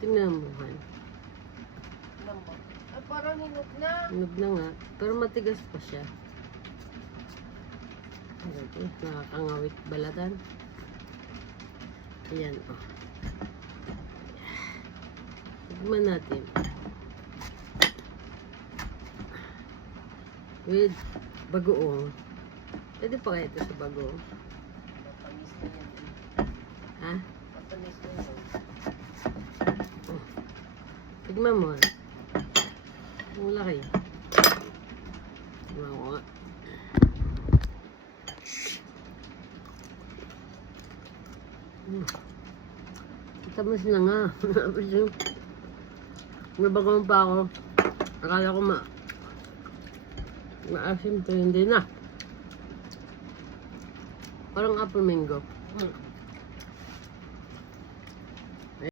Tingnan mo, Han. Lambot. Ay, parang hinog na. Hinog na nga. Pero matigas pa siya. Okay, nakakangawit balatan. Ayan, oh. Tignan natin. With bagoong. Pwede pa kaya ito sa bagoong? Matamis na yan. Ha? Matamis na yan. Oh. Tignan mo. Ang laki. Tignan ko nga. Tamis na nga. Nabagoong pa ako. Akala ko maasim to, hindi na. Parang apple mango.